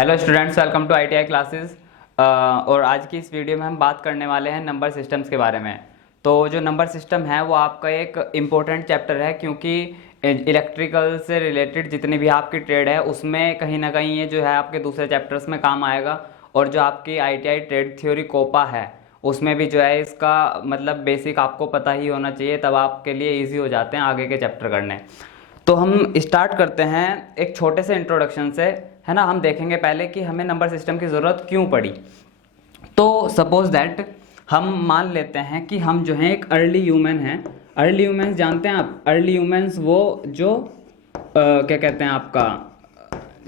Hello students, welcome to ITI classes. और आज की इस वीडियो में हम बात करने वाले हैं नंबर सिस्टम्स के बारे में। तो जो नंबर सिस्टम है वो आपका एक इम्पोर्टेंट चैप्टर है, क्योंकि इलेक्ट्रिकल से रिलेटेड जितनी भी आपकी ट्रेड है उसमें कहीं ना कहीं ये जो है आपके दूसरे चैप्टर्स में काम आएगा। और जो आपकी आईटीआई ट्रेड थ्योरी कोपा है उसमें भी जो है इसका मतलब बेसिक आपको पता ही होना चाहिए, तब आपके लिए ईजी हो जाते हैं आगे के चैप्टर करने। तो हम स्टार्ट करते हैं एक छोटे से इंट्रोडक्शन से, है ना। हम देखेंगे पहले कि हमें नंबर सिस्टम की ज़रूरत क्यों पड़ी। तो सपोज दैट हम मान लेते हैं कि हम जो हैं एक अर्ली ह्यूमन हैं। अर्ली ह्यूमंस जानते हैं आप? अर्ली ह्यूमंस वो जो क्या कहते हैं आपका,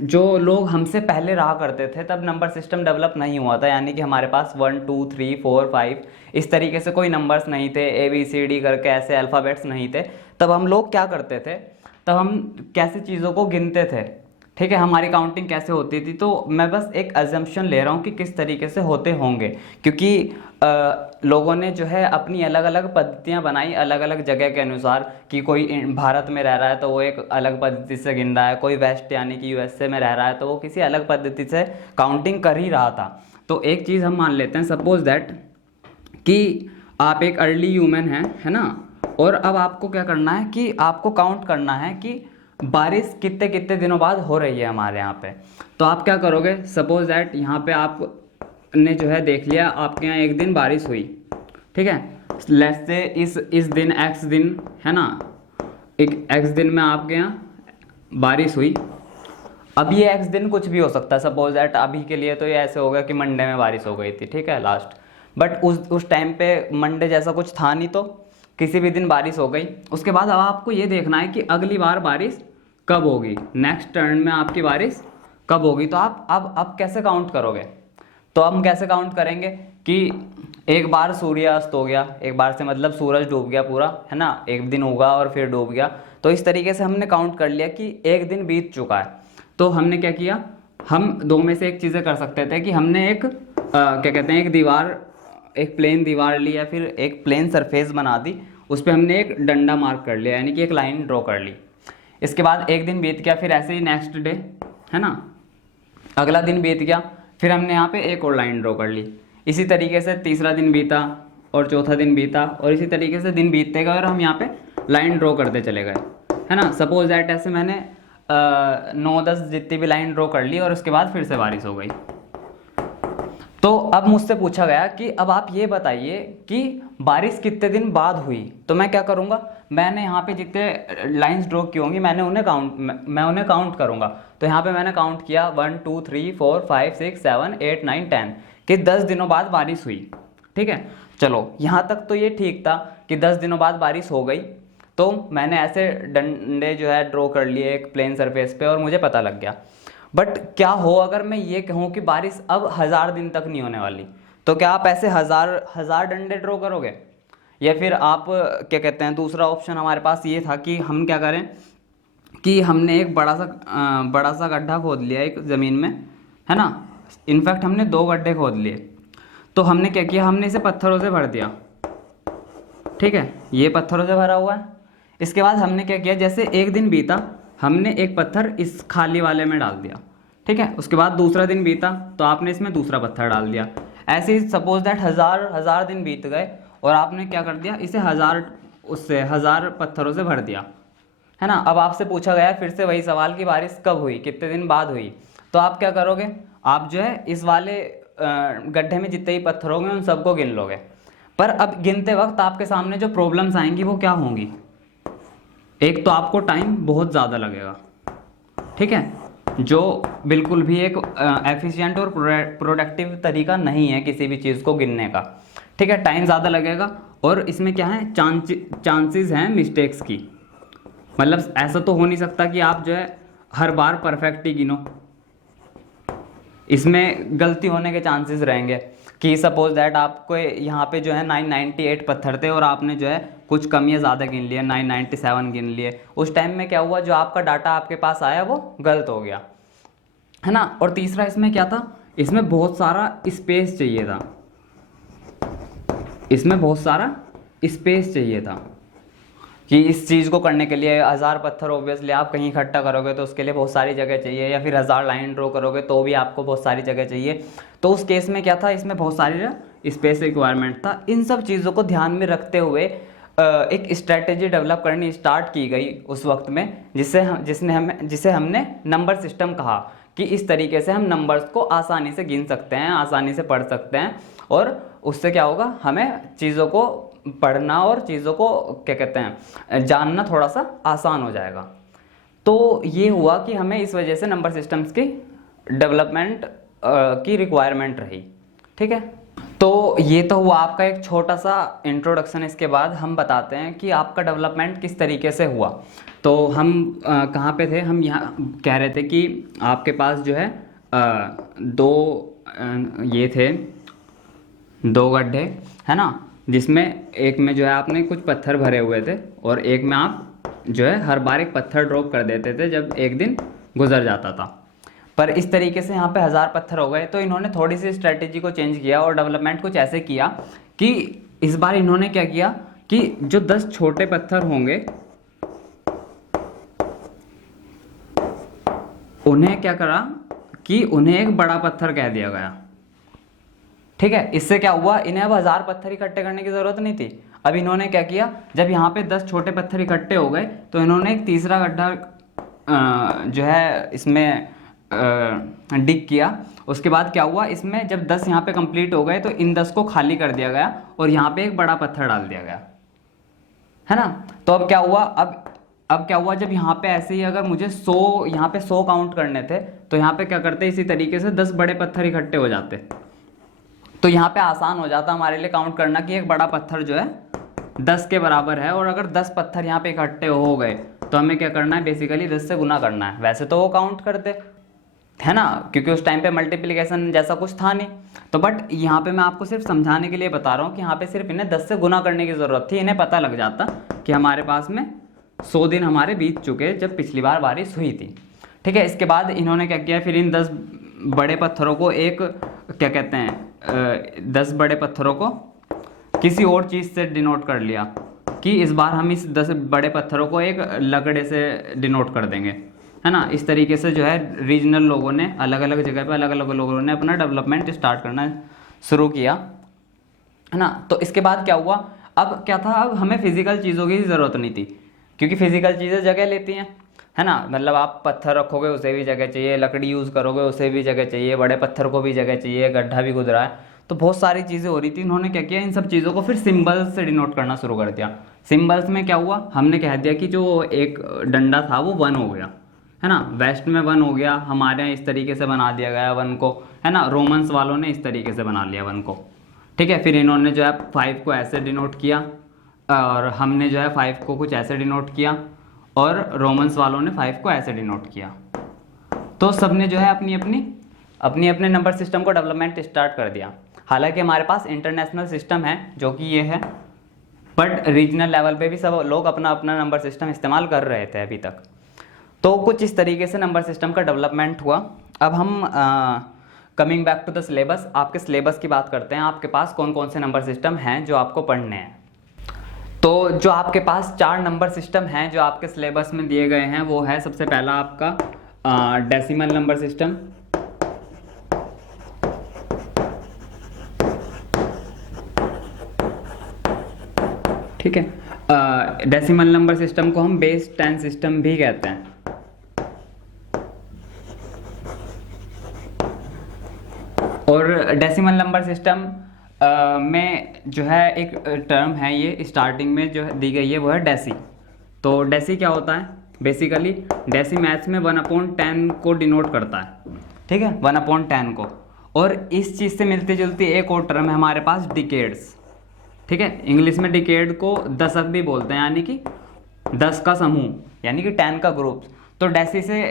जो लोग हमसे पहले रहा करते थे, तब नंबर सिस्टम डेवलप नहीं हुआ था। यानी कि हमारे पास 1 2 3 4 5 इस तरीके से कोई नंबर्स नहीं थे, ABCD करके ऐसे अल्फ़ाबेट्स नहीं थे। तब हम लोग क्या करते थे, तब हम कैसे चीज़ों को गिनते थे, ठीक है, हमारी काउंटिंग कैसे होती थी। तो मैं बस एक अजम्पशन ले रहा हूँ कि किस तरीके से होते होंगे, क्योंकि लोगों ने जो है अपनी अलग अलग पद्धतियाँ बनाई अलग अलग जगह के अनुसार। कि कोई भारत में रह रहा है तो वो एक अलग पद्धति से गिन रहा है, कोई वेस्ट यानी कि USA में रह रहा है तो वो किसी अलग पद्धति से काउंटिंग कर ही रहा था। तो एक चीज़ हम मान लेते हैं, सपोज दैट कि आप एक अर्ली ह्यूमन हैं, है ना। और अब आपको क्या करना है कि आपको काउंट करना है कि बारिश कितने कितने दिनों बाद हो रही है हमारे यहाँ पे। तो आप क्या करोगे, सपोज दैट यहाँ पे आपने जो है देख लिया आपके यहाँ एक दिन बारिश हुई, ठीक है। लेट्स से इस दिन X दिन, है ना, एक X दिन में आपके यहाँ बारिश हुई। अब ये X दिन कुछ भी हो सकता है। सपोज दैट अभी के लिए तो ये ऐसे हो गया कि मंडे में बारिश हो गई थी, ठीक है, लास्ट। बट उस टाइम पे मंडे जैसा कुछ था नहीं, तो किसी भी दिन बारिश हो गई। उसके बाद अब आपको ये देखना है कि अगली बार बारिश कब होगी, नेक्स्ट टर्न में आपकी बारिश कब होगी। तो आप अब कैसे काउंट करोगे? तो हम कैसे काउंट करेंगे कि एक बार सूर्यास्त हो गया, एक बार से मतलब सूरज डूब गया पूरा, है ना, एक दिन उगा और फिर डूब गया। तो इस तरीके से हमने काउंट कर लिया कि एक दिन बीत चुका है। तो हमने क्या किया, हम दो में से एक चीज़ें कर सकते थे कि हमने एक क्या कहते हैं, एक दीवार, एक प्लेन दीवार ली या फिर एक प्लेन सरफेस बना दी, उस पर हमने एक डंडा मार्क कर लिया, यानी कि एक लाइन ड्रॉ कर ली। इसके बाद एक दिन बीत गया, फिर ऐसे ही नेक्स्ट डे, है ना, अगला दिन बीत गया, फिर हमने यहाँ पे एक और लाइन ड्रॉ कर ली। इसी तरीके से तीसरा दिन बीता और चौथा दिन बीता, और इसी तरीके से दिन बीतते गए और हम यहाँ पे लाइन ड्रॉ करते चले गए, है ना। सपोज दैट ऐसे मैंने 9 10 जितनी भी लाइन ड्रॉ कर ली और उसके बाद फिर से बारिश हो गई। तो अब मुझसे पूछा गया कि अब आप ये बताइए कि बारिश कितने दिन बाद हुई। तो मैं क्या करूँगा, मैंने यहाँ पे जितने लाइंस ड्रॉ की होंगी मैं उन्हें काउंट करूँगा। तो यहाँ पे मैंने काउंट किया 1 2 3 4 5 6 7 8 9 10 कि 10 दिनों बाद बारिश हुई, ठीक है। चलो यहाँ तक तो ये ठीक था कि 10 दिनों बाद बारिश हो गई। तो मैंने ऐसे डंडे जो है ड्रॉ कर लिए एक प्लेन सरफेस पे और मुझे पता लग गया। बट क्या हो अगर मैं ये कहूँ कि बारिश अब 1000 दिन तक नहीं होने वाली, तो क्या आप ऐसे हजार डंडे ड्रॉ करोगे? या फिर आप क्या कहते हैं, दूसरा ऑप्शन हमारे पास ये था कि हम क्या करें कि हमने एक बड़ा सा गड्ढा खोद लिया एक ज़मीन में, है ना। इनफैक्ट हमने 2 गड्ढे खोद लिए। तो हमने क्या किया, हमने इसे पत्थरों से भर दिया, ठीक है, ये पत्थरों से भरा हुआ है। इसके बाद हमने क्या किया, जैसे एक दिन बीता हमने एक पत्थर इस खाली वाले में डाल दिया, ठीक है। उसके बाद दूसरा दिन बीता तो आपने इसमें दूसरा पत्थर डाल दिया। ऐसे ही सपोज दैट हजार दिन बीत गए और आपने क्या कर दिया, इसे हजार पत्थरों से भर दिया, है ना। अब आपसे पूछा गया फिर से वही सवाल कि बारिश कब हुई, कितने दिन बाद हुई। तो आप क्या करोगे, आप जो है इस वाले गड्ढे में जितने ही पत्थर होंगे उन सबको गिन लोगे। पर अब गिनते वक्त आपके सामने जो प्रॉब्लम्स आएंगी वो क्या होंगी? एक तो आपको टाइम बहुत ज़्यादा लगेगा, ठीक है, जो बिल्कुल भी एक एफिशिएंट और प्रोडक्टिव तरीका नहीं है किसी भी चीज़ को गिनने का, ठीक है। टाइम ज़्यादा लगेगा और इसमें क्या है, चांसेस हैं मिस्टेक्स की। मतलब ऐसा तो हो नहीं सकता कि आप जो है हर बार परफेक्ट ही गिनो, इसमें गलती होने के चांसेस रहेंगे। कि सपोज दैट आपको यहाँ पे जो है 998 पत्थर थे और आपने जो है कुछ कमियाँ ज़्यादा गिन लिए, 997 गिन लिए। उस टाइम में क्या हुआ, जो आपका डाटा आपके पास आया वो गलत हो गया, है ना। और तीसरा इसमें क्या था, इसमें बहुत सारा स्पेस चाहिए था, इसमें बहुत सारा स्पेस चाहिए था। कि इस चीज़ को करने के लिए 1000 पत्थर ऑब्वियसली आप कहीं इकट्ठा करोगे तो उसके लिए बहुत सारी जगह चाहिए, या फिर 1000 लाइन ड्रॉ करोगे तो भी आपको बहुत सारी जगह चाहिए। तो उस केस में क्या था, इसमें बहुत सारी स्पेस रिक्वायरमेंट था। इन सब चीज़ों को ध्यान में रखते हुए एक स्ट्रेटेजी डेवलप करनी स्टार्ट की गई उस वक्त में, जिसे हमने नंबर सिस्टम कहा, कि इस तरीके से हम नंबर्स को आसानी से गिन सकते हैं, आसानी से पढ़ सकते हैं, और उससे क्या होगा, हमें चीज़ों को पढ़ना और चीज़ों को क्या कहते हैं जानना थोड़ा सा आसान हो जाएगा। तो ये हुआ कि हमें इस वजह से नंबर सिस्टम्स की डेवलपमेंट की रिक्वायरमेंट रही। ठीक है, तो ये तो हुआ आपका एक छोटा सा इंट्रोडक्शन। इसके बाद हम बताते हैं कि आपका डेवलपमेंट किस तरीके से हुआ। तो हम कहाँ पे थे, हम यहाँ कह रहे थे कि आपके पास जो है ये थे 2 गड्ढे, है ना, जिसमें एक में जो है आपने कुछ पत्थर भरे हुए थे और एक में आप जो है हर बार एक पत्थर ड्रॉप कर देते थे जब एक दिन गुजर जाता था। पर इस तरीके से यहाँ पे 1000 पत्थर हो गए। तो इन्होंने थोड़ी सी स्ट्रेटेजी को चेंज किया और डेवलपमेंट कुछ ऐसे किया कि इस बार इन्होंने क्या किया कि जो 10 छोटे पत्थर होंगे उन्हें क्या करा कि उन्हें एक बड़ा पत्थर कह दिया गया। ठीक है, इससे क्या हुआ, इन्हें अब 1000 पत्थर इकट्ठे करने की जरूरत नहीं थी। अब इन्होंने क्या किया, जब यहाँ पे 10 छोटे पत्थर इकट्ठे हो गए तो इन्होंने एक तीसरा गड्ढा जो है इसमें डिग किया। उसके बाद क्या हुआ, इसमें जब 10 यहाँ पे कंप्लीट हो गए तो इन 10 को खाली कर दिया गया और यहाँ पे एक बड़ा पत्थर डाल दिया गया, है ना। तो अब क्या हुआ, अब क्या हुआ, जब यहाँ पे ऐसे ही अगर मुझे 100 यहाँ पे 100 काउंट करने थे तो यहाँ पे क्या करते, इसी तरीके से 10 बड़े पत्थर इकट्ठे हो जाते, तो यहाँ पे आसान हो जाता हमारे लिए काउंट करना कि एक बड़ा पत्थर जो है 10 के बराबर है। और अगर 10 पत्थर यहाँ पे इकट्ठे हो गए तो हमें क्या करना है, बेसिकली 10 से गुना करना है। वैसे तो वो काउंट करते, है ना, क्योंकि उस टाइम पे मल्टीप्लिकेशन जैसा कुछ था नहीं। तो बट यहाँ पे मैं आपको सिर्फ समझाने के लिए बता रहा हूँ कि यहाँ पे सिर्फ इन्हें 10 से गुना करने की ज़रूरत थी। इन्हें पता लग जाता कि हमारे पास में 100 दिन हमारे बीत चुके जब पिछली बार बारिश हुई थी। ठीक है, इसके बाद इन्होंने क्या किया, फिर इन 10 बड़े पत्थरों को एक क्या कहते हैं 10 बड़े पत्थरों को किसी और चीज़ से डिनोट कर लिया कि इस बार हम इस 10 बड़े पत्थरों को एक लकड़े से डिनोट कर देंगे, है ना। इस तरीके से जो है रीजनल लोगों ने अलग अलग जगह पे अलग अलग लोगों ने अपना डेवलपमेंट स्टार्ट करना शुरू किया, है ना। तो इसके बाद क्या हुआ, अब क्या था, अब हमें फिजिकल चीज़ों की ज़रूरत नहीं थी, क्योंकि फिजिकल चीज़ें जगह लेती हैं, है ना। मतलब आप पत्थर रखोगे उसे भी जगह चाहिए, लकड़ी यूज़ करोगे उसे भी जगह चाहिए, बड़े पत्थर को भी जगह चाहिए, गड्ढा भी गुजरा है, तो बहुत सारी चीज़ें हो रही थी। इन्होंने क्या किया, इन सब चीज़ों को फिर सिंबल्स से डिनोट करना शुरू कर दिया। सिंबल्स में क्या हुआ, हमने कह दिया कि जो एक डंडा था वो 1 हो गया, है ना। वेस्ट में 1 हो गया, हमारे यहाँ इस तरीके से बना दिया गया 1 को, है ना। रोमन्स वालों ने इस तरीके से बना लिया 1 को। ठीक है, फिर इन्होंने जो है 5 को ऐसे डिनोट किया और हमने जो है 5 को कुछ ऐसे डिनोट किया और रोमन्स वालों ने 5 को ऐसे डिनोट किया। तो सबने जो है अपनी अपने नंबर सिस्टम को डेवलपमेंट स्टार्ट कर दिया। हालांकि हमारे पास इंटरनेशनल सिस्टम है जो कि ये है, बट रीजनल लेवल पे भी सब लोग अपना अपना नंबर सिस्टम इस्तेमाल कर रहे थे अभी तक। तो कुछ इस तरीके से नंबर सिस्टम का डेवलपमेंट हुआ। अब हम coming back to the syllabus, आपके सिलेबस की बात करते हैं। आपके पास कौन कौन से नंबर सिस्टम हैं जो आपको पढ़ने हैं। तो जो आपके पास 4 नंबर सिस्टम हैं जो आपके सिलेबस में दिए गए हैं, वो है सबसे पहला आपका डेसिमल नंबर सिस्टम, ठीक है। डेसिमल नंबर सिस्टम को हम बेस 10 सिस्टम भी कहते हैं। और डेसिमल नंबर सिस्टम में जो है एक टर्म है, ये स्टार्टिंग में जो दी गई है वो है डेसी। तो डेसी क्या होता है, बेसिकली डेसी मैथ्स में 1/10 को डिनोट करता है, ठीक है, 1/10 को। और इस चीज़ से मिलती जुलती एक और टर्म है हमारे पास, डिकेड्स, ठीक है। इंग्लिश में डिकेड को दशक भी बोलते हैं, यानी कि 10 का समूह, यानी कि 10 का ग्रुप। तो डेसी से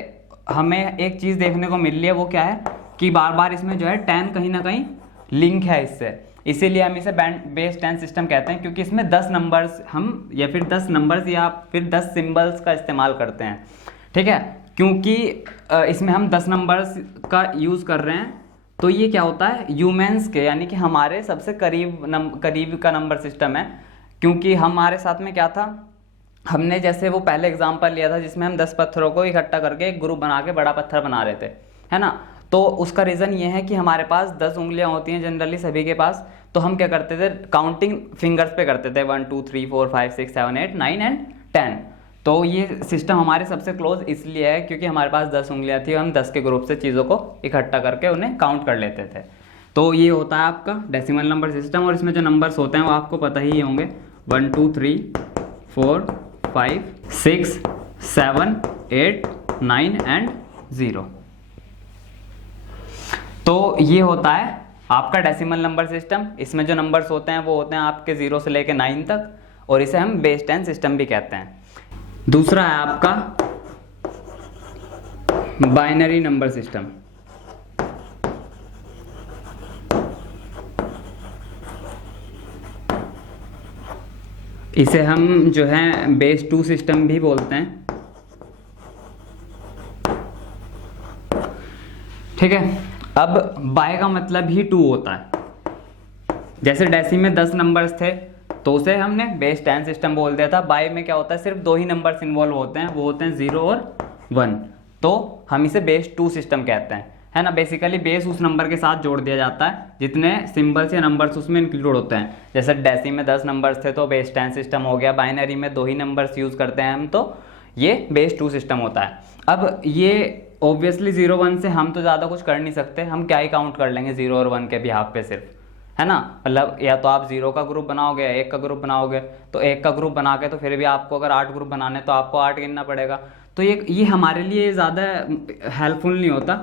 हमें एक चीज़ देखने को मिल रही है, वो क्या है कि बार बार इसमें जो है 10 कहीं ना कहीं लिंक है इससे, इसीलिए हम इसे बेस 10 सिस्टम कहते हैं, क्योंकि इसमें 10 नंबर्स हम या फिर 10 नंबर्स या फिर 10 सिंबल्स का इस्तेमाल करते हैं, ठीक है। क्योंकि इसमें हम 10 नंबर्स का यूज़ कर रहे हैं, तो ये क्या होता है, ह्यूमंस के यानी कि हमारे सबसे करीब का नंबर सिस्टम है। क्योंकि हमारे साथ में क्या था, हमने जैसे वो पहले एग्जांपल लिया था जिसमें हम 10 पत्थरों को इकट्ठा करके एक ग्रुप बना के बड़ा पत्थर बना रहे थे, है ना। तो उसका रीज़न ये है कि हमारे पास 10 उंगलियां होती हैं जनरली सभी के पास। तो हम क्या करते थे, काउंटिंग फिंगर्स पे करते थे, 1 2 3 4 5 6 7 8 9 एंड 10। तो ये सिस्टम हमारे सबसे क्लोज इसलिए है क्योंकि हमारे पास 10 उंगलियां थी, हम 10 के ग्रुप से चीज़ों को इकट्ठा करके उन्हें काउंट कर लेते थे। तो ये होता है आपका डेसिमल नंबर सिस्टम। और इसमें जो नंबर्स होते हैं वो आपको पता ही होंगे, 1 2 3 4 5 6 7 8 9 एंड 0। तो ये होता है आपका डेसिमल नंबर सिस्टम। इसमें जो नंबर्स होते हैं वो होते हैं आपके 0 से लेके 9 तक, और इसे हम बेस 10 सिस्टम भी कहते हैं। दूसरा है आपका बाइनरी नंबर सिस्टम। इसे हम जो है बेस 2 सिस्टम भी बोलते हैं, ठीक है। अब बाय का मतलब ही 2 होता है। जैसे डेसी में 10 नंबर्स थे तो उसे हमने बेस 10 सिस्टम बोल दिया था। बाय में क्या होता है, सिर्फ 2 ही नंबर्स इन्वॉल्व होते हैं, वो होते हैं 0 और 1। तो हम इसे बेस 2 सिस्टम कहते हैं, है ना। बेसिकली बेस उस नंबर के साथ जोड़ दिया जाता है जितने सिंबल्स या नंबर्स उसमें इंक्लूड होते हैं। जैसे डेसी में 10 नंबर्स थे तो बेस 10 सिस्टम हो गया। बाइनरी में 2 ही नंबर्स यूज करते हैं हम, तो ये बेस 2 सिस्टम होता है। अब ये ऑब्वियसली 0 1 से हम तो ज़्यादा कुछ कर नहीं सकते, हम क्या ही काउंट कर लेंगे 0 और 1 के बिहाफ पे सिर्फ, है ना। मतलब या तो आप 0 का ग्रुप बनाओगे या 1 का ग्रुप बनाओगे। तो 1 का ग्रुप बना के तो फिर भी आपको अगर 8 ग्रुप बनाने तो आपको 8 गिनना पड़ेगा। तो ये हमारे लिए ज़्यादा हेल्पफुल नहीं होता।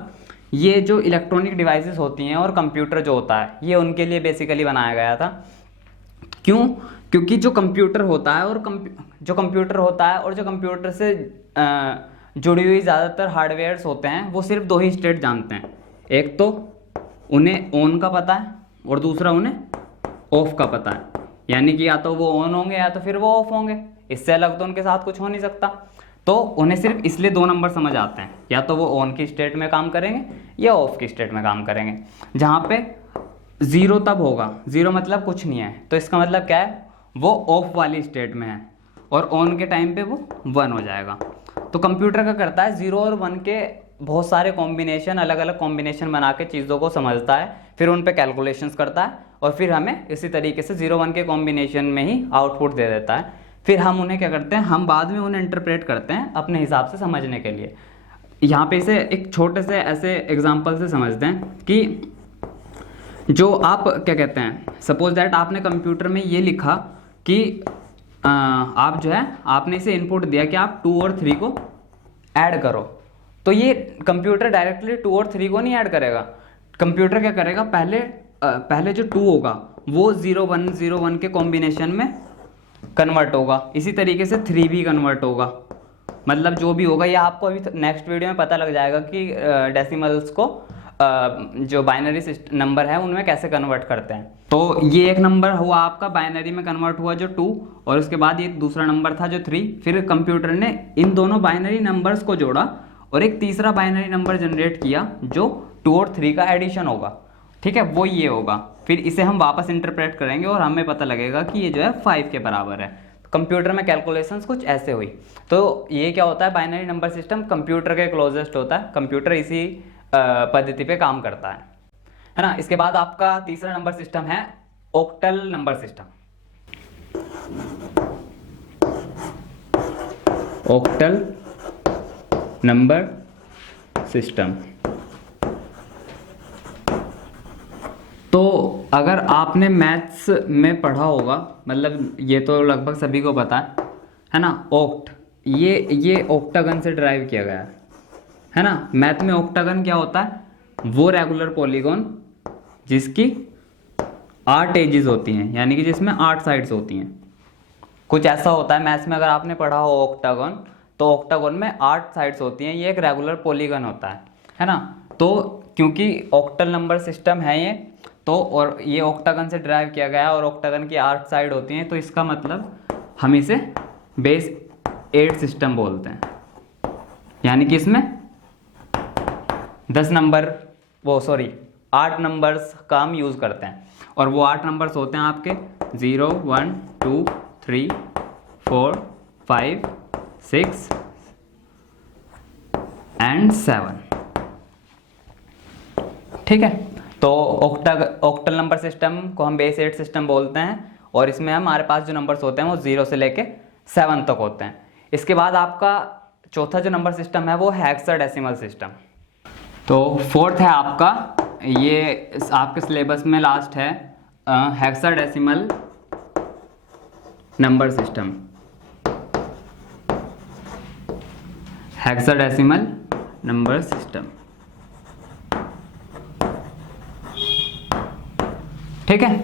ये जो इलेक्ट्रॉनिक डिवाइसेस होती हैं और कंप्यूटर जो होता है, ये उनके लिए बेसिकली बनाया गया था। क्यों? क्योंकि जो कंप्यूटर होता है और जो कंप्यूटर से जुड़ी हुई ज़्यादातर हार्डवेयर्स होते हैं वो सिर्फ 2 ही स्टेट जानते हैं। एक तो उन्हें ऑन का पता है और दूसरा उन्हें ऑफ का पता है। यानी कि या तो वो ऑन होंगे या तो फिर वो ऑफ होंगे, इससे अलग तो उनके साथ कुछ हो नहीं सकता। तो उन्हें सिर्फ इसलिए 2 नंबर समझ आते हैं, या तो वो ऑन की स्टेट में काम करेंगे या ऑफ की स्टेट में काम करेंगे। जहाँ पे 0 तब होगा, 0 मतलब कुछ नहीं है, तो इसका मतलब क्या है, वो ऑफ वाली स्टेट में है, और ऑन के टाइम पे वो 1 हो जाएगा। तो कंप्यूटर का करता है 0 और 1 के बहुत सारे कॉम्बिनेशन, अलग अलग कॉम्बिनेशन बना के चीज़ों को समझता है, फिर उन पे कैलकुलेशंस करता है, और फिर हमें इसी तरीके से 0 1 के कॉम्बिनेशन में ही आउटपुट दे देता है। फिर हम उन्हें क्या करते हैं, हम बाद में उन्हें इंटरप्रेट करते हैं अपने हिसाब से समझने के लिए। यहाँ पे इसे एक छोटे से ऐसे एग्जाम्पल से समझते हैं कि जो आप क्या कहते हैं, सपोज दैट आपने कंप्यूटर में ये लिखा कि आप जो है आपने इसे इनपुट दिया कि आप 2 और 3 को ऐड करो। तो ये कंप्यूटर डायरेक्टली 2 और 3 को नहीं ऐड करेगा। कंप्यूटर क्या करेगा, पहले जो 2 होगा वो 0 1 के कॉम्बिनेशन में कन्वर्ट होगा, इसी तरीके से 3 भी कन्वर्ट होगा। मतलब जो भी होगा ये आपको अभी नेक्स्ट वीडियो में पता लग जाएगा कि डेसिमल्स को जो बाइनरी नंबर है उनमें कैसे कन्वर्ट करते हैं। तो ये एक नंबर हुआ आपका बाइनरी में कन्वर्ट हुआ जो 2, और उसके बाद ये दूसरा नंबर था जो 3। फिर कंप्यूटर ने इन दोनों बाइनरी नंबर्स को जोड़ा और एक तीसरा बाइनरी नंबर जनरेट किया जो 2 और 3 का एडिशन होगा, ठीक है, वो ये होगा। फिर इसे हम वापस इंटरप्रेट करेंगे और हमें पता लगेगा कि ये जो है 5 के बराबर है। कंप्यूटर में कैलकुलेशंस कुछ ऐसे हुई। तो ये क्या होता है, बाइनरी नंबर सिस्टम कंप्यूटर के क्लोजेस्ट होता है, कंप्यूटर इसी पद्धति पे काम करता है ना। इसके बाद आपका तीसरा नंबर सिस्टम है octal number system. Octal number system. तो अगर आपने मैथ्स में पढ़ा होगा, मतलब ये तो लगभग सभी को पता है ना, ऑक्ट, ये ऑक्टागन से ड्राइव किया गया है ना। मैथ में ऑक्टागन क्या होता है, वो रेगुलर पॉलीगॉन जिसकी 8 एजेस होती हैं, यानी कि जिसमें 8 साइड्स होती हैं। कुछ ऐसा होता है मैथ्स में, अगर आपने पढ़ा हो ऑक्टागन, तो ऑक्टागन में 8 साइड्स होती हैं, ये एक रेगुलर पॉलीगन होता है ना। तो क्योंकि ऑक्टल नंबर सिस्टम है ये, तो और ये ऑक्टागन से ड्राइव किया गया है और ऑक्टागन की 8 साइड होती हैं, तो इसका मतलब हम इसे बेस 8 सिस्टम बोलते हैं। यानी कि इसमें 8 नंबर्स का हम यूज़ करते हैं, और वो 8 नंबर्स होते हैं आपके 0 1 2 3 4 5, 6 एंड 7। ठीक है, तो ऑक्टल नंबर सिस्टम को हम बेस 8 सिस्टम बोलते हैं, और इसमें हमारे पास जो नंबर्स होते हैं वो 0 से लेके 7 तक होते हैं। इसके बाद आपका चौथा जो नंबर सिस्टम है वो हेक्साडेसिमल सिस्टम। तो फोर्थ है आपका, ये आपके सिलेबस में लास्ट है, hexadecimal number system. Hexadecimal number system, ठीक है।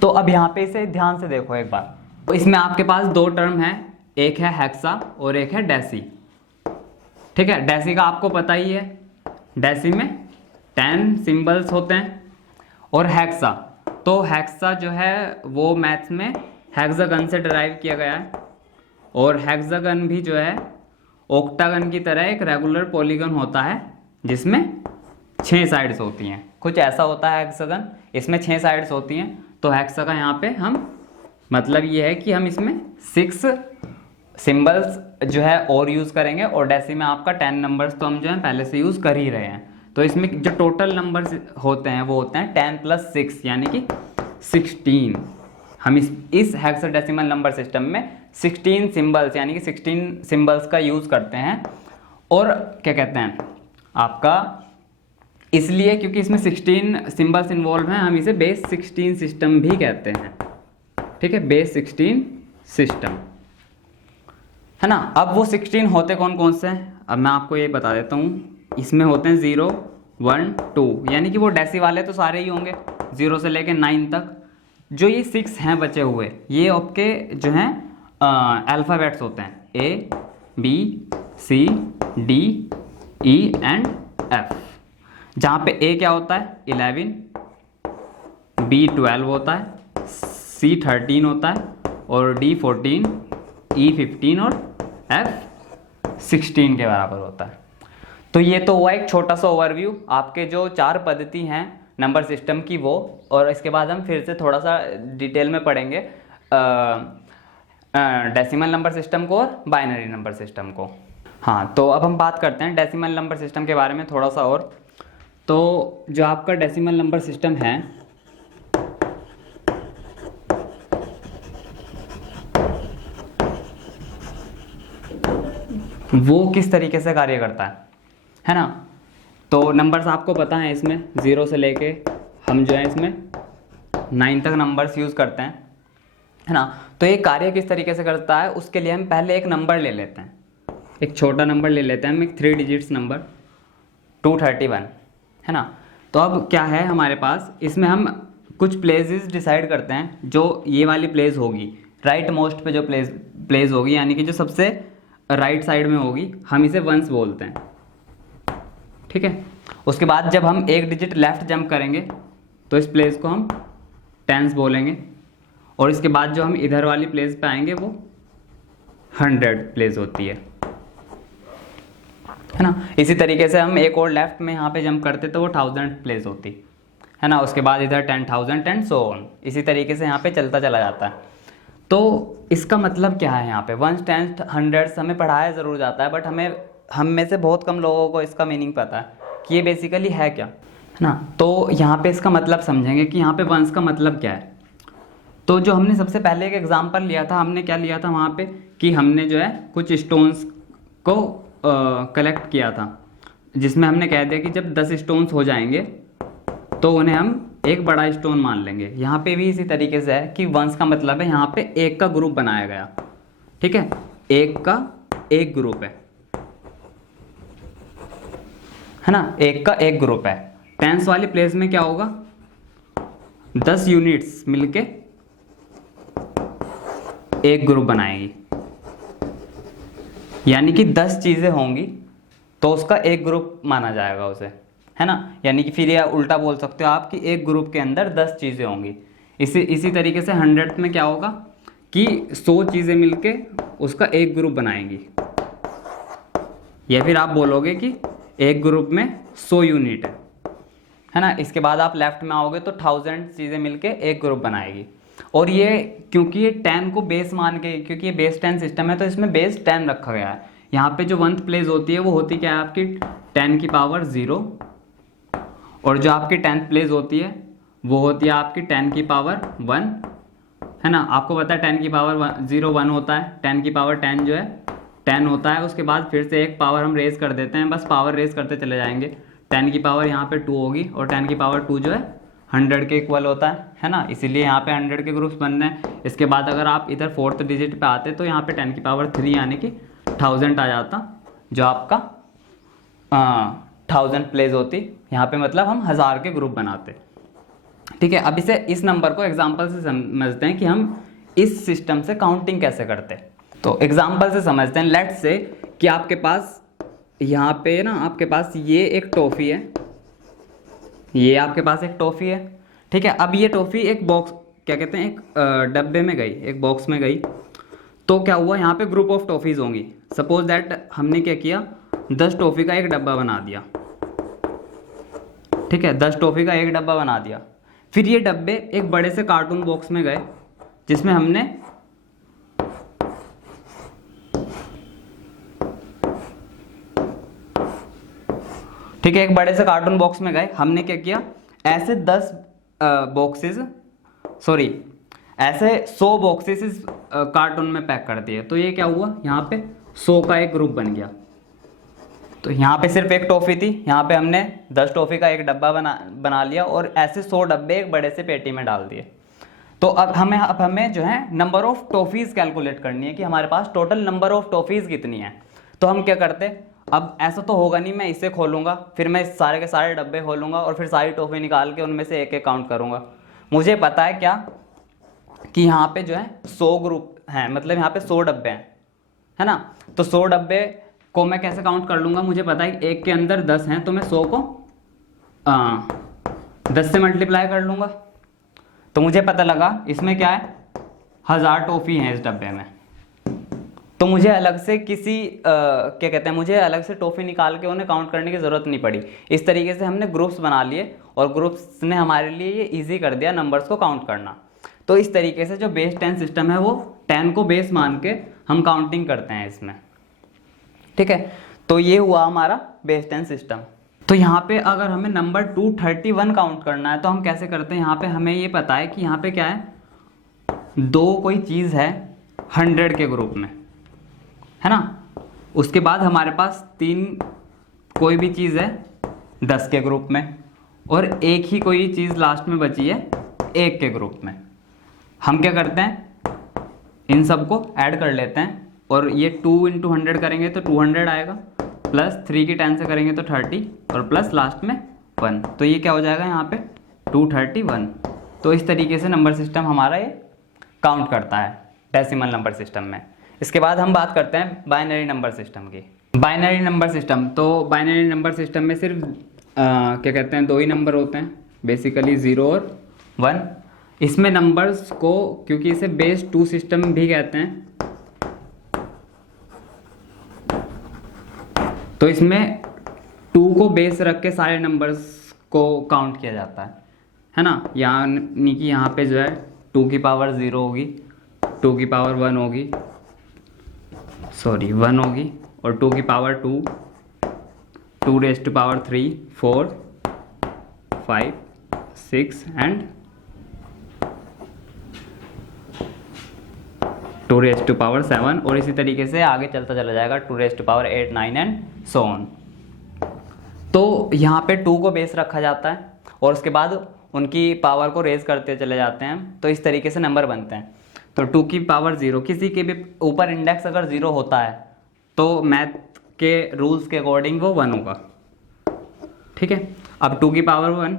तो अब यहाँ पे इसे ध्यान से देखो एक बार। तो इसमें आपके पास दो टर्म है, एक है हेक्सा और एक है डेसी। ठीक है, डेसी का आपको पता ही है, डेसी में 10 सिंबल्स होते हैं, और हेक्सा, तो हेक्सा जो है वो मैथ्स में हेक्सागन से डिराइव किया गया है, और हेक्सागन भी जो है ऑक्टागन की तरह एक रेगुलर पॉलीगन होता है जिसमें 6 साइड्स होती हैं। कुछ ऐसा होता है हेक्सागन, इसमें 6 साइड्स होती हैं। तो हेक्सा का यहाँ पे हम मतलब ये है कि हम इसमें 6 सिंबल्स जो है और यूज़ करेंगे, और डेसी में आपका 10 नंबर्स तो हम जो है पहले से यूज़ कर ही रहे हैं। तो इसमें जो टोटल नंबर्स होते हैं वो होते हैं 10 + 6 यानी कि 16। हम इस हेक्साडेसिमल नंबर सिस्टम में 16 सिंबल्स यानी कि 16 सिंबल्स का यूज़ करते हैं। और क्या कहते हैं आपका, इसलिए क्योंकि इसमें 16 सिंबल्स इन्वॉल्व हैं, हम इसे बेस 16 सिस्टम भी कहते हैं। ठीक है, बेस 16 सिस्टम है ना। अब वो 16 होते कौन कौन से हैं, अब मैं आपको ये बता देता हूँ। इसमें होते हैं 0, 1, 2, यानी कि वो डेसी वाले तो सारे ही होंगे 0 से लेके 9 तक। जो ये 6 हैं बचे हुए, ये आपके जो हैं अल्फ़ाबेट्स होते हैं, A, B, C, D, E and F। जहाँ पे A क्या होता है 11, B 12 होता है, C 13 होता है, और D 14, E 15 और F 16 के बराबर होता है। तो ये तो हुआ एक छोटा सा ओवरव्यू आपके जो 4 पद्धति हैं नंबर सिस्टम की वो, और इसके बाद हम फिर से थोड़ा सा डिटेल में पढ़ेंगे डेसिमल नंबर सिस्टम को और बाइनरी नंबर सिस्टम को। हाँ, तो अब हम बात करते हैं डेसिमल नंबर सिस्टम के बारे में थोड़ा सा और। तो जो आपका डेसिमल नंबर सिस्टम है वो किस तरीके से कार्य करता है ना। तो नंबर्स आपको पता है, इसमें 0 से लेके हम जो है इसमें 9 तक नंबर्स यूज़ करते हैं, है ना। तो ये कार्य किस तरीके से करता है, उसके लिए हम पहले एक नंबर ले लेते हैं, एक छोटा नंबर ले लेते हैं हम, एक 3 डिजिट्स नंबर 231, है ना। तो अब क्या है हमारे पास, इसमें हम कुछ प्लेसेस डिसाइड करते हैं। जो ये वाली प्लेस होगी राइट मोस्ट पे, जो प्लेस होगी यानी कि जो सबसे राइट साइड में होगी, हम इसे वंस बोलते हैं। ठीक है, उसके बाद जब हम एक डिजिट लेफ्ट जंप करेंगे तो इस प्लेस को हम टेंस बोलेंगे, और इसके बाद जो हम इधर वाली प्लेस पे आएंगे वो 100 प्लेस होती है ना। इसी तरीके से हम एक और लेफ्ट में यहाँ पे जंप करते तो वो 1000 प्लेस होती है ना। उसके बाद इधर 10,000 एंड सो ऑन, इसी तरीके से यहाँ पे चलता चला जाता है। तो इसका मतलब क्या है, यहाँ पे 1s, 10s, 100s हमें पढ़ाया ज़रूर जाता है, बट हम में से बहुत कम लोगों को इसका मीनिंग पता है कि ये बेसिकली है क्या, है ना। तो यहाँ पे इसका मतलब समझेंगे कि यहाँ पे वंस का मतलब क्या है। तो जो हमने सबसे पहले एक एग्जांपल लिया था, हमने क्या लिया था वहाँ पे कि हमने जो है कुछ स्टोन्स को कलेक्ट किया था, जिसमें हमने कह दिया कि जब 10 स्टोन्स हो जाएंगे तो उन्हें हम एक बड़ा स्टोन मान लेंगे। यहाँ पे भी इसी तरीके से है कि वंस का मतलब है यहाँ पे एक का ग्रुप बनाया गया। ठीक है, एक का एक ग्रुप है ना, एक का एक ग्रुप है। टेंस वाली प्लेस में क्या होगा, 10 यूनिट्स मिलके एक ग्रुप बनाएगी, यानी कि 10 चीजें होंगी तो उसका एक ग्रुप माना जाएगा उसे, है ना। यानी कि फिर या उल्टा बोल सकते हो आप कि एक ग्रुप के अंदर 10 चीजें होंगी। इसी तरीके से 100 में क्या होगा कि 100 चीजें मिलके उसका एक ग्रुप बनाएंगी, या फिर आप बोलोगे कि एक ग्रुप में 100 यूनिट है ना। इसके बाद आप लेफ्ट में आओगे तो 1000 चीज़ें मिलके एक ग्रुप बनाएगी। और ये क्योंकि ये 10 को बेस मान के, क्योंकि ये बेस 10 सिस्टम है तो इसमें बेस 10 रखा गया है। यहाँ पे जो 1th प्लेस होती है वो होती क्या है आपकी 10 की पावर 0, और जो आपकी 10th प्लेस होती है वो होती है आपकी 10 की पावर 1, है ना। आपको पता है 10 की पावर 0 1 होता है, 10 की पावर 10 जो है 10 होता है। उसके बाद फिर से एक पावर हम रेज कर देते हैं, बस पावर रेज करते चले जाएंगे। 10 की पावर यहाँ पे 2 होगी, और 10 की पावर 2 जो है 100 के इक्वल होता है ना। इसीलिए यहाँ पे 100 के ग्रुप्स बन रहे हैं। इसके बाद अगर आप इधर 4th डिजिट पे आते तो यहाँ पे 10 की पावर 3 यानी कि 1000 आ जाता, जो आपका 1000 प्लेस होती यहाँ पे, मतलब हम 1000 के ग्रुप बनाते। ठीक है, अब इसे इस नंबर को एग्जाम्पल से समझते हैं कि हम इस सिस्टम से काउंटिंग कैसे करते हैं। तो एग्जाम्पल से समझते हैं। लेट्स से कि आपके पास यहाँ पे ना, आपके पास ये एक टॉफ़ी है, ये आपके पास एक टॉफ़ी है। ठीक है, अब ये टॉफ़ी एक बॉक्स, क्या कहते हैं, एक डब्बे में गई, एक बॉक्स में गई, तो क्या हुआ, यहाँ पे ग्रुप ऑफ टॉफ़ीज़ होंगी। सपोज दैट हमने क्या किया, 10 टॉफ़ी का एक डब्बा बना दिया। ठीक है, 10 टॉफ़ी का एक डब्बा बना दिया। फिर ये डब्बे एक बड़े से कार्टून बॉक्स में गए, जिसमें हमने ठीक है, एक बड़े से कार्टून बॉक्स में गए, हमने क्या किया, ऐसे 10 बॉक्सेस, सॉरी ऐसे 100 बॉक्सेस इस कार्टून में पैक कर दिए। तो ये क्या हुआ, यहाँ पे 100 का एक ग्रुप बन गया। तो यहाँ पे सिर्फ एक टॉफ़ी थी, यहाँ पे हमने 10 टॉफ़ी का एक डब्बा बना लिया, और ऐसे 100 डब्बे एक बड़े से पेटी में डाल दिए। तो अब हमें जो है नंबर ऑफ टॉफ़ीज़ कैलकुलेट करनी है कि हमारे पास टोटल नंबर ऑफ टॉफ़ीज़ कितनी है। तो हम क्या करते, अब ऐसा तो होगा नहीं, मैं इसे खोलूँगा, फिर मैं इस सारे के सारे डब्बे खोलूँगा और फिर सारी टॉफ़ी निकाल के उनमें से एक एक काउंट करूँगा। मुझे पता है क्या कि यहाँ पे जो है 100 ग्रुप हैं, मतलब यहाँ पे 100 डब्बे हैं, है ना। तो 100 डब्बे को मैं कैसे काउंट कर लूँगा, मुझे पता है एक के अंदर 10 हैं, तो मैं 100 को 10 से मल्टीप्लाई कर लूँगा। तो मुझे पता लगा इसमें क्या है, 1000 टॉफ़ी हैं इस डब्बे में। तो मुझे अलग से किसी क्या कहते हैं, मुझे अलग से टॉफ़ी निकाल के उन्हें काउंट करने की ज़रूरत नहीं पड़ी। इस तरीके से हमने ग्रुप्स बना लिए, और ग्रुप्स ने हमारे लिए ये ईजी कर दिया नंबर्स को काउंट करना। तो इस तरीके से जो बेस 10 सिस्टम है वो 10 को बेस मान के हम काउंटिंग करते हैं इसमें। ठीक है, तो ये हुआ हमारा बेस 10 सिस्टम। तो यहाँ पे अगर हमें नंबर 231 काउंट करना है तो हम कैसे करते हैं, यहाँ पे हमें ये पता है कि यहाँ पे क्या है, 2 कोई चीज़ है 100 के ग्रुप में, है ना। उसके बाद हमारे पास 3 कोई भी चीज़ है 10 के ग्रुप में, और एक ही कोई चीज़ लास्ट में बची है 1 के ग्रुप में। हम क्या करते हैं, इन सबको ऐड कर लेते हैं, और ये 2 × 100 करेंगे तो 200 आएगा, प्लस 3 की 10 से करेंगे तो 30, और प्लस लास्ट में 1, तो ये क्या हो जाएगा यहाँ पे 231। तो इस तरीके से नंबर सिस्टम हमारा ये काउंट करता है डेसिमल नंबर सिस्टम में। इसके बाद हम बात करते हैं बाइनरी नंबर सिस्टम की। बाइनरी नंबर सिस्टम, तो बाइनरी नंबर सिस्टम में सिर्फ क्या कहते हैं, 2 ही नंबर होते हैं बेसिकली, 0 और 1। इसमें नंबर्स को, क्योंकि इसे बेस 2 सिस्टम भी कहते हैं, तो इसमें 2 को बेस रख के सारे नंबर्स को काउंट किया जाता है ना। यानी कि यहाँ पे जो है 2 की पावर 0 होगी, 2 की पावर 1 होगी, सॉरी 1 होगी, और 2 की power 2, 2 raise to power 3, 4, 5, 6 and 2 raise to power 7, और इसी तरीके से आगे चलता चला जाएगा 2 raise to power 8, 9 and so on. तो यहाँ पे 2 को बेस रखा जाता है, और उसके बाद उनकी पावर को रेज करते चले जाते हैं, तो इस तरीके से नंबर बनते हैं। तो 2 की पावर 0, किसी के भी ऊपर इंडेक्स अगर 0 होता है तो मैथ के रूल्स के अकॉर्डिंग वो 1 होगा। ठीक है, अब 2 की पावर 1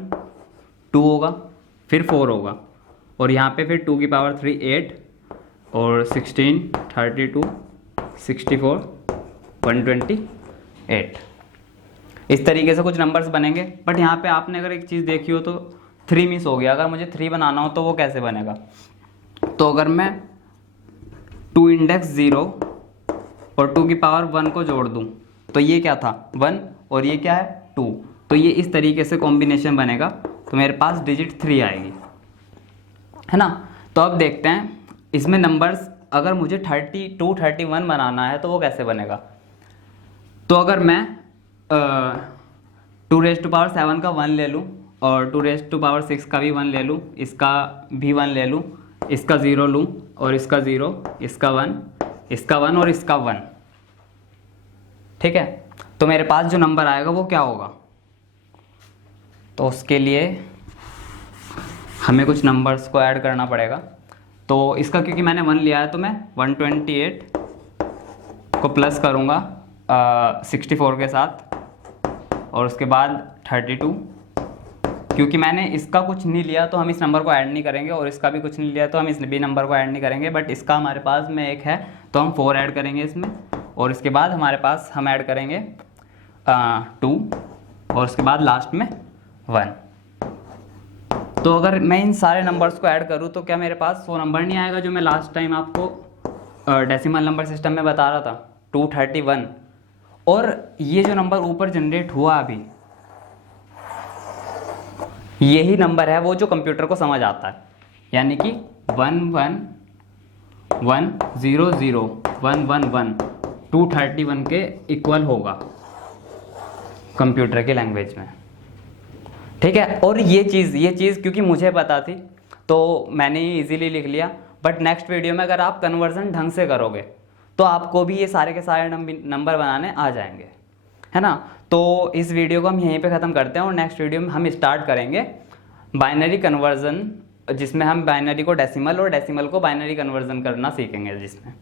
2 होगा, फिर 4 होगा, और यहाँ पे फिर 2 की पावर 3 8, और 16, 32, 64, 128। इस तरीके से कुछ नंबर्स बनेंगे। बट यहाँ पे आपने अगर एक चीज़ देखी हो तो 3 मिस हो गया। अगर मुझे 3 बनाना हो तो वो कैसे बनेगा, तो अगर मैं 2 इंडेक्स 0 और 2 की पावर 1 को जोड़ दूं तो ये क्या था 1, और ये क्या है 2, तो ये इस तरीके से कॉम्बिनेशन बनेगा, तो मेरे पास डिजिट 3 आएगी, है ना। तो अब देखते हैं इसमें नंबर्स, अगर मुझे 32 31 बनाना है तो वो कैसे बनेगा। तो अगर मैं 2⁻7 का 1 ले लूँ और 2⁻6 का भी 1 ले लूँ, इसका भी 1 ले लूँ, इसका 0 लूँ और इसका 0, इसका 1, इसका 1 और इसका 1, ठीक है। तो मेरे पास जो नंबर आएगा वो क्या होगा। तो उसके लिए हमें कुछ नंबर्स को ऐड करना पड़ेगा। तो इसका क्योंकि मैंने 1 लिया है तो मैं 128 को प्लस करूँगा 64 के साथ, और उसके बाद 32। क्योंकि मैंने इसका कुछ नहीं लिया तो हम इस नंबर को ऐड नहीं करेंगे, और इसका भी कुछ नहीं लिया तो हम इस भी नंबर को ऐड नहीं करेंगे, बट इसका हमारे पास में एक है तो हम 4 ऐड करेंगे इसमें, और इसके बाद हमारे पास हम ऐड करेंगे 2, और उसके बाद लास्ट में 1। तो अगर मैं इन सारे नंबर्स को ऐड करूँ तो क्या मेरे पास वो नंबर नहीं आएगा जो मैं लास्ट टाइम आपको डेसिमल नंबर सिस्टम में बता रहा था, 231। और ये जो नंबर ऊपर जनरेट हुआ अभी, यही नंबर है वो जो कंप्यूटर को समझ आता है, यानी कि 11100111 231 के इक्वल होगा कंप्यूटर के लैंग्वेज में, ठीक है। और ये चीज़ क्योंकि मुझे पता थी तो मैंने ये इजीली लिख लिया, बट नेक्स्ट वीडियो में अगर आप कन्वर्जन ढंग से करोगे तो आपको भी ये सारे के सारे नंबर बनाने आ जाएंगे, है ना। तो इस वीडियो को हम यहीं पे ख़त्म करते हैं, और नेक्स्ट वीडियो में हम स्टार्ट करेंगे बाइनरी कन्वर्जन, जिसमें हम बाइनरी को डेसिमल और डेसिमल को बाइनरी कन्वर्जन करना सीखेंगे जिसमें।